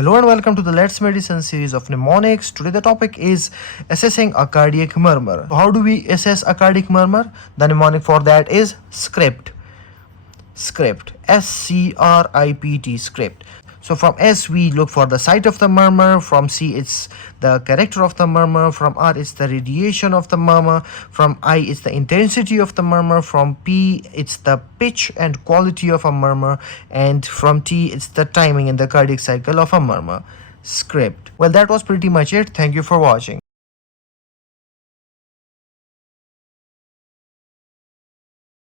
Hello and welcome to the Let's Medicine series of mnemonics. Today the topic is assessing a cardiac murmur. So how do we assess a cardiac murmur? The mnemonic for that is script. Script. S-C-R-I-P-T. Script. So from S we look for the site of the murmur, from C it's the character of the murmur, from R it's the radiation of the murmur, from I it's the intensity of the murmur, from P it's the pitch and quality of a murmur, and from T it's the timing in the cardiac cycle of a murmur. Script. Well, that was pretty much it. Thank you for watching.